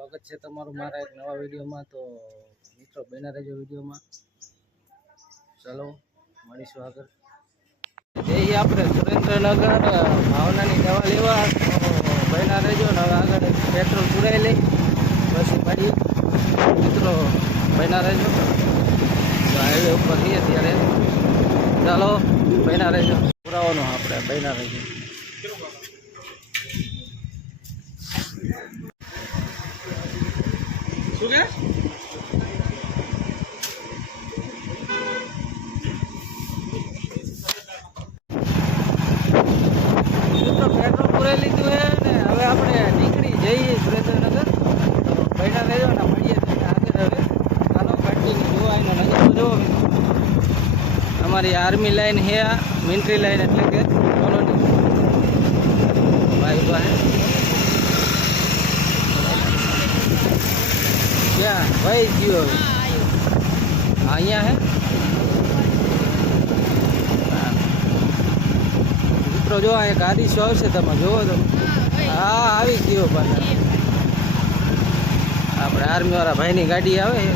સ્વાગત છે તમારું મારા એક નવા વિડીયોમાં। તો મિત્રો બન્યા રહેજો વિડીયોમાં। ચાલો મળીશું આગળ। જઈએ આપણે સુરેન્દ્રનગર ભાવનાની દવા લેવા। તો બન્યા રહેજો ને હવે આગળ પેટ્રોલ પુરાઈ લઈ પછી મળીએ મિત્રો। બન્યા રહેજો। હાઈવે ઉપર રહીએ ત્યારે ચાલો બન્યા રહેજો। પુરાવાનું આપણે બન્યા રહેજો। શું કે મિત્રો પેટ્રોલ પુરાઈ લીધું છે ને હવે આપણે નીકળી જઈએ સુરેન્દ્રનગર। તો બન્યા રહેજો ને મળીએ આગળ। હવે ચાલો કન્ટિન્યુ જોવા એનો નજારો જોવો મિત્રો। અમારી આર્મી લાઈન છે આ મિલિટરી લાઈન એટલે કે કોલોની ભાઈ પાસે ક્યાં ભાઈ ગયો અહીંયા હે મિત્રો। જો એક આદિશો આવશે તમે જોવો તો હા આવી ગયો પાછા આપણે આર્મી વાળા ભાઈની ગાડી આવે છે।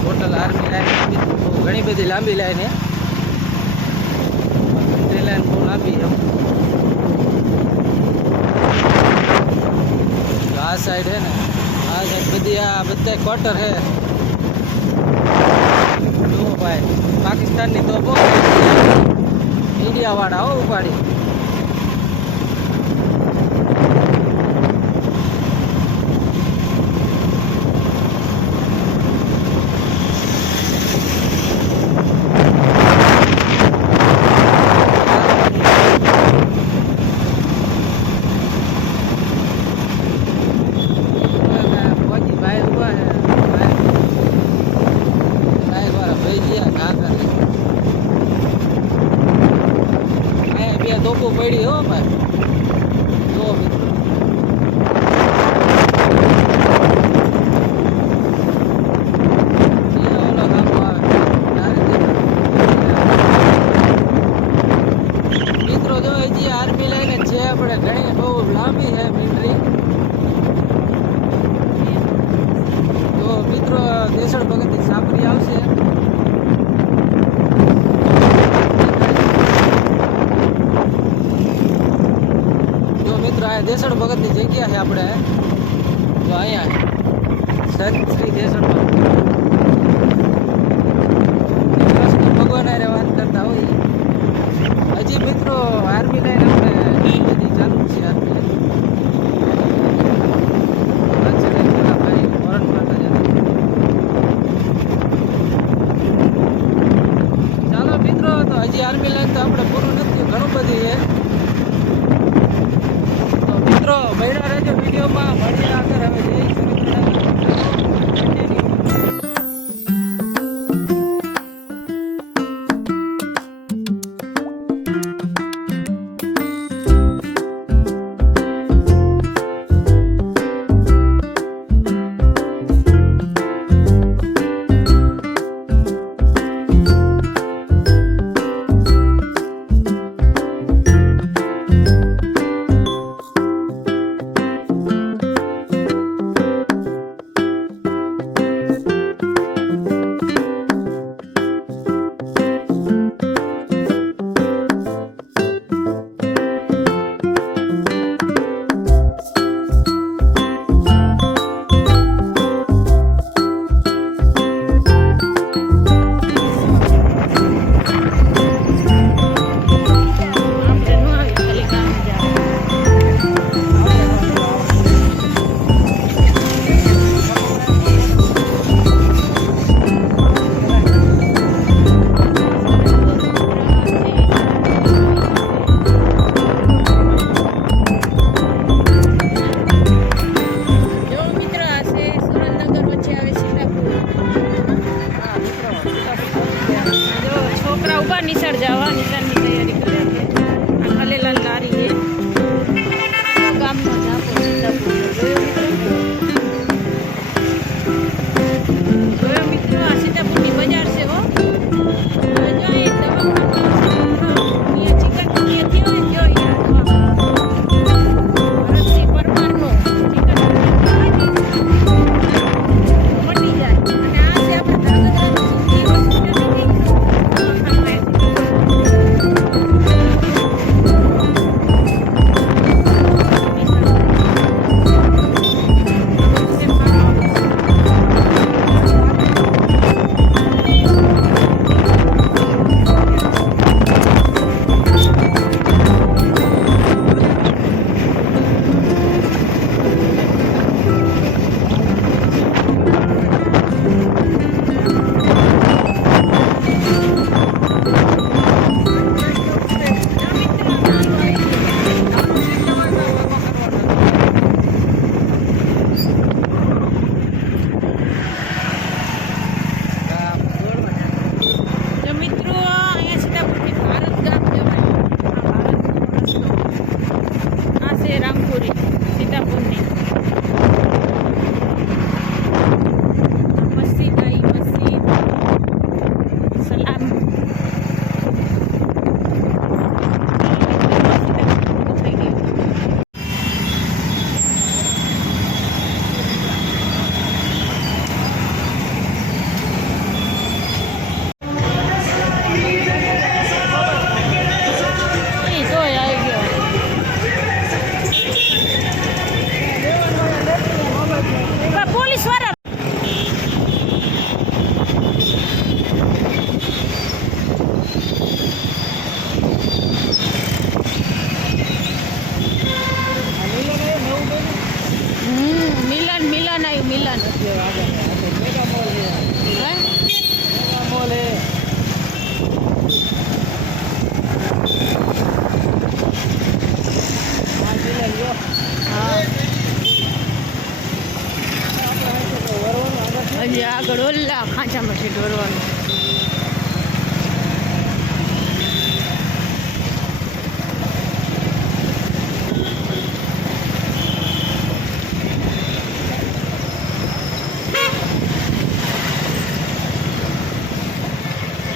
ટોટલ આર્મી લાઈન ઘણી બધી લાંબી લાઈન છે। મિલિટરી લાઈન બહુ લાંબી છે। આ સાઈડ है ને આ સાઈડ બધી આ બધા ક્વાર્ટર है। જો ભાઈ પાકિસ્તાનની તો બહુ ઇન્ડિયા વાળા હો ઉપાડી। તોપો પડી હો ભાઈ જો મિત્રો મિત્રો જો હજી આર્મી લાઈન છે આપણે ઘણી બહુ લાંબી છે મિલિટરી। તો મિત્રો દેસણ ભગતની સાપરી આવશે। દેસણ ભગતની જગ્યા છે આપણે તો અહીંયા સંત શ્રી દેસણ ભગવાન હારે વાત કરતા હોય। હજી મિત્રો આર્મી લાઈન આપણે બધી ચાલુ છે। આર્મી લાઈન ભાઈ ફોરન માતા ચાલો મિત્રો તો હજી આર્મી લાઈન તો આપણે પૂરું નથી ઘણું બધી છે। મિત્રો બન્યા રહેજો વિડીયોમાં મળીએ આગળ। હવે જઈ રાધનપુરની મસ્જિદ આવી મસ્જિદ સલામ થઈ ગયું. પોલીસ વાળા મિલન મિલન આવ્યું મિલન હજી આગળ ઓલા ખાંચામાંથી દોરવાનું.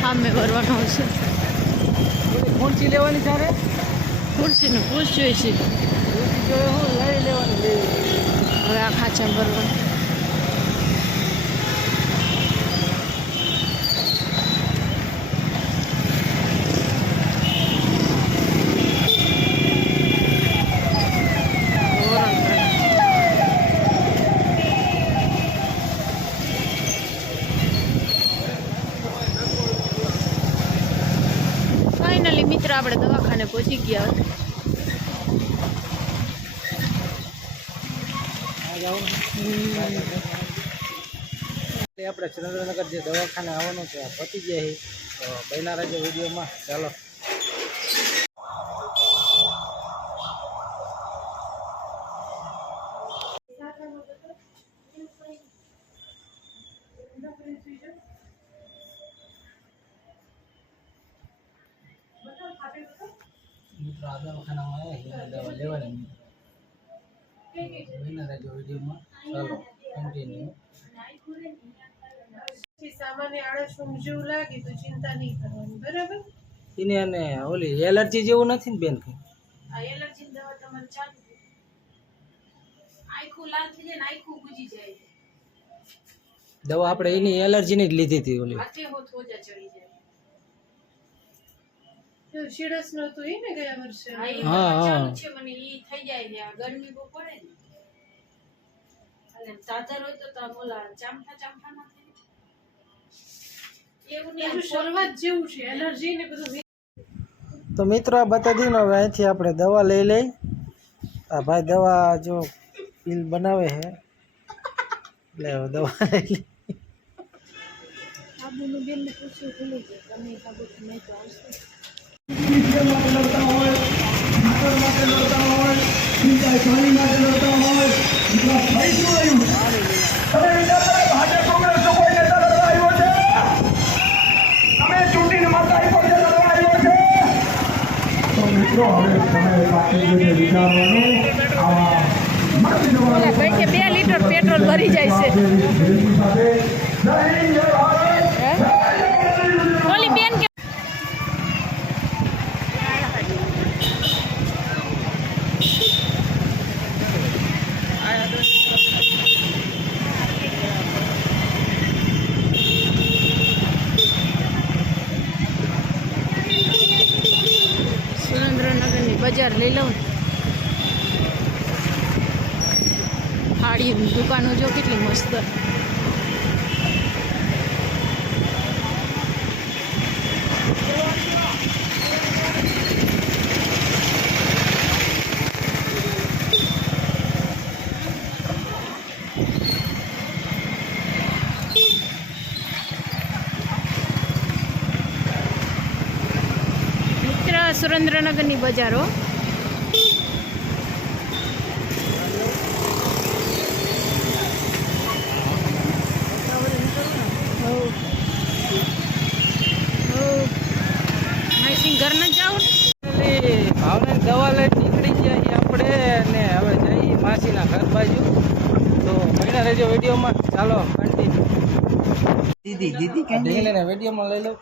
સામે ભરવાનું આવશે. ખુરશી લેવાની તારે ખુરશીનું પૂછ્યું છે હું લઈ લેવાની હવે આ ખાંચા ભરવાનું. ફાઇનલી મિત્ર આપણે દવાખાને પહોંચી ગયા હતા. આપણે સુરેન્દ્રનગર જે દવાખાને આવવાનું છે પતી ગયા છે તો બન્યા રહેજો વિડીયોમાં. ચાલો મિત્રો આ દવાખાનામાં આવ્યા દવા લેવાની બન્યા રહેજો વિડીયોમાં. ચાલો કન્ટિન્યુ. સામાન્ય આળસ જેવું લાગે તો ચિંતા નહીં કરવાની, બરાબર? એને અને ઓલી એલર્જી જેવું નથી ને બેન કઈ? આ એલર્જી દવા તમારે ચાલુ. આખું લાલ થઈ જાય ને આખું ગુજી જાય. દવા આપણે એની એલર્જીની જ લીધી હતી ઓલી. હાથે હોત હોજા ચડી જાય. તો શીડસ નો તો ઈ ને ગયા વર્ષે. હા ચાલુ છે મને ઈ થઈ જાય ને આ ગરમી બહુ પડે ને. અને તાદર હોય તો બોલા ચામઠા ચામઠા ના થાય. એવું નહીં શરૂઆત જેવું છે એલર્જી ને બધું. તો મિત્રો આ બતાવી દઉં ને હવે અહીંથી આપણે દવા લઈ લઈ. આ ભાઈ દવા જો પીલ બનાવે છે એટલે હવે દવા લઈ લઈ. આબુનું બેનને પૂછ્યું ભૂલી ગયો તમે આબુ નહીં તો આવશે. ઓલા ભાઈ કે 2 લીટર પેટ્રોલ ભરી જાય છે. ઓલી બેન કે સુરેન્દ્રનગરની બજાર લઈ લઉં. હાડીની દુકાનો જો કેટલી મસ્ત. સુરેન્દ્રનગરની બજારો ઘર ન જાઉં ભાવને દવા લઈ નીકળી ગયા છીએ આપણે ને હવે જઈએ માસીના રહેજો વિડીયોમાં. ચાલો કન્ટિન્યુ. દીદી દીદી ઢીંગલીને વિડીયોમાં લઈ લો.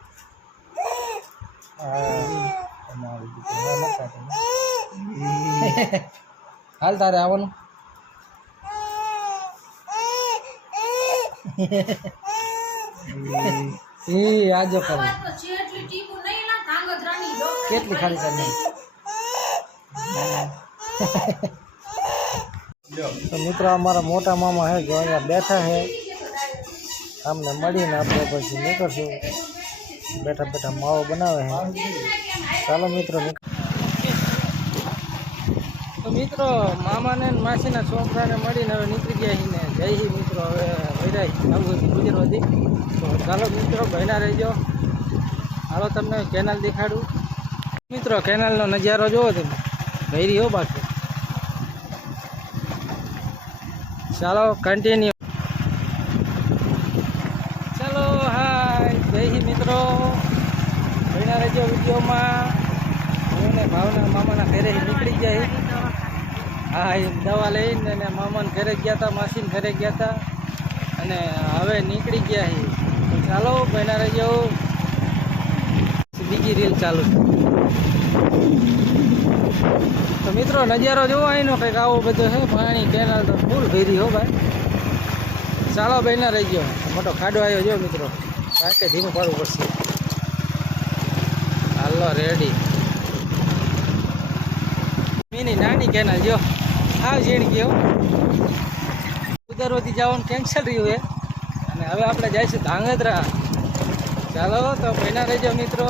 હાલ તારે આવવાનું. એ આજો કરે તો જેટલી ટીપું નહીં ના ધાંગધ્રાની ડોક કેટલી ખાલી કરી તો મિત્રો અમારા મોટા મામા હે જો અહીંયા બેઠા હે. આમને મળીને આપણે પછી નીકળશું. બેઠા બેઠા માવો બનાવે છે. ચાલો મિત્રો તો મિત્રો મામાને ને માસીના છોકરાને મળીને હવે નીકળી ગયા છીએ ને જય હી મિત્રો. હવે વૈરાય આવું હતું ગુજરાતી. તો ચાલો મિત્રો બહેના રહેજો. હાલો તમને કેનાલ દેખાડું. મિત્રો કેનાલનો નજારો જોવો તમે. ભૈરી હો બાકી. ચાલો કન્ટિન્યુ. ચાલો હાય જય હી મિત્રો. બહેના રહેજો વિડીયોમાં. હું ને ભાવના મામાના ઘરે નીકળી જાય. હા એ દવા લઈને અને મામાને ઘરે ગયા હતા, માસીને ઘરે ગયા હતા અને હવે નીકળી ગયા છે. તો ચાલો બહેના રહેજો. બીજી રીલ ચાલુ. તો મિત્રો નજારો જોવો અહીંનો કંઈક આવો બધો છે. પાણી કેનાલ તો ફૂલ ભરી હો ભાઈ. ચાલો બહેના રહેજો. મોટો ખાડો આવ્યો જો મિત્રો. કારણ કે ધીમું પાડવું પડશે. હાલો રેડી. મિની નાની કેનાલ જો આવ ઝીણ ગયો. ઉદરવતી જવાનું કેન્સલ રહ્યું છે અને હવે આપણે જઈશું ધાંગધ્રા. ચાલો તો બહેના રહેજો મિત્રો.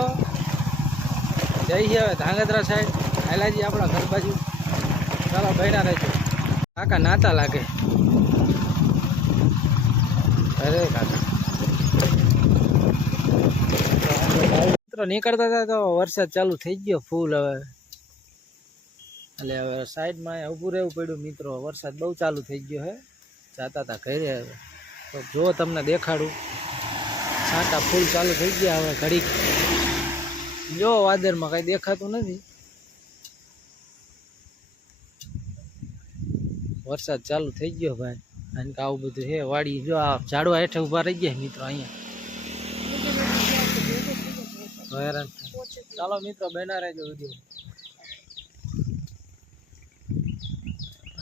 જઈએ હવે ધાંગધ્રા સાઈડ. હાલાજી આપણા ઘર બાજુ. ચાલો બહેના રહેજો. કાકા નાતા લાગે. અરે કાકા મિત્રો નીકળતા હતા તો વરસાદ ચાલુ થઈ ગયો ફૂલ. હવે એટલે હવે સાઈડમાં ઊભું રહેવું પડ્યું મિત્રો. વરસાદ બહુ ચાલુ થઈ ગયો હે. જાતા હતા ઘરે. હવે તો જો તમને દેખાડું. છાંટા ફૂલ ચાલુ થઈ ગયા. હવે ઘડીક જો વાદળમાં કંઈ દેખાતું નથી. વરસાદ ચાલુ થઈ ગયો ભાઈ. કારણ કે આવું બધું છે વાડી. જો આ ઝાડવા હેઠે ઊભા રહી ગયા મિત્રો અહીંયા. હેરાન ચાલો મિત્રો બહેના રહેજો વિડીયો.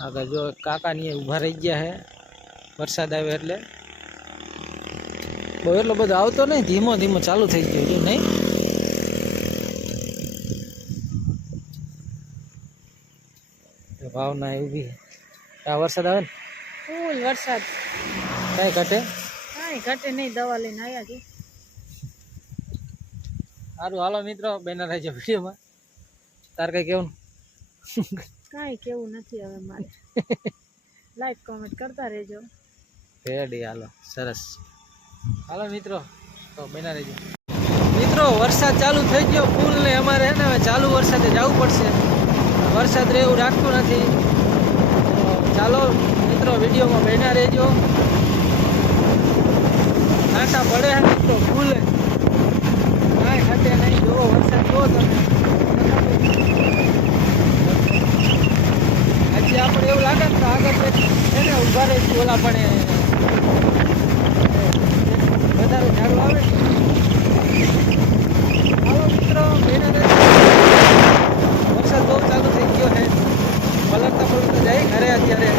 આગળ જો કાકાની ઊભા રહી ગયા છે. વરસાદ આવે એટલે બહુ એટલો બધો આવતો નહીં. ધીમો ધીમો ચાલુ થઈ ગયો જો નહીં. ભાવના ઊભી. આ વરસાદ આવે ને ફૂલ વરસાદ. કાંઈ ઘટે. કાંઈ ઘટે નહીં. દવા લઈને આવ્યા છે. સારું હાલો મિત્રો બહેના રહેજો વિડીયોમાં. તાર કંઈ કેવું? કાંઈ કેવું નથી હવે મારે. લાઈક કોમેન્ટ કરતા રહેજો. રેડી હાલો સરસ. હાલો મિત્રો તો બહેના રહેજો. મિત્રો વરસાદ ચાલુ થઈ ગયો ફૂલ ને અમારે હે ને હવે ચાલુ વરસાદે જવું પડશે. વરસાદ રહે એવું રાખતું નથી. તો ચાલો મિત્રો વિડીયોમાં બહેના રહેજો. કાંટા પડે છે મિત્રો ફૂલ. કાંઈ ઘટે નહીં. જોવો વરસાદ જુઓ તમે. હજી આપણે એવું લાગે ને તો આગળ એને ઊભા રહીશું. ઓલા પણ વધારે ઝાડું આવે ને. હાલો મિત્રો બહેના રહેજો. વરસાદ બહુ ચાલુ થઈ ગયો છે. પલટતા પલટતા જાય ઘરે અત્યારે.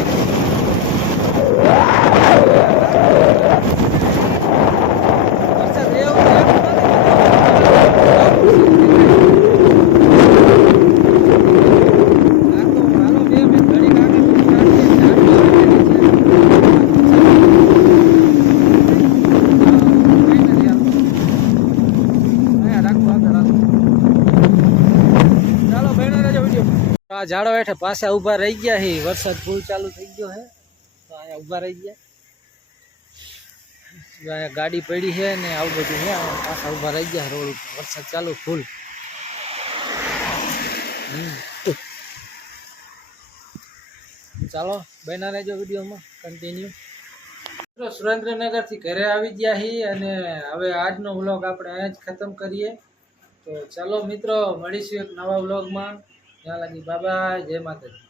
વરસાદ એવું આ ઝાડો હેઠે પાછા ઊભા રહી ગયા છે. વરસાદ ફૂલ ચાલુ થઈ ગયો છે તો અહીંયા ઊભા રહી ગયા. અહીંયા ગાડી પડી છે ને આવું બધું છે. પાછા ઊભા રહી ગયા રોડ ઉપર. વરસાદ ચાલુ ફૂલ. ચાલો બહેના રહેજો વિડીયોમાં કન્ટિન્યુ. સુરેન્દ્રનગરથી ઘરે આવી ગયા છીએ અને હવે આજનો વ્લોગ આપણે અહીંયા જ ખતમ કરીએ. તો ચાલો મિત્રો મળીશું એક નવા વ્લોગમાં. ત્યાં લગી બાય બાય. જય માતાજી.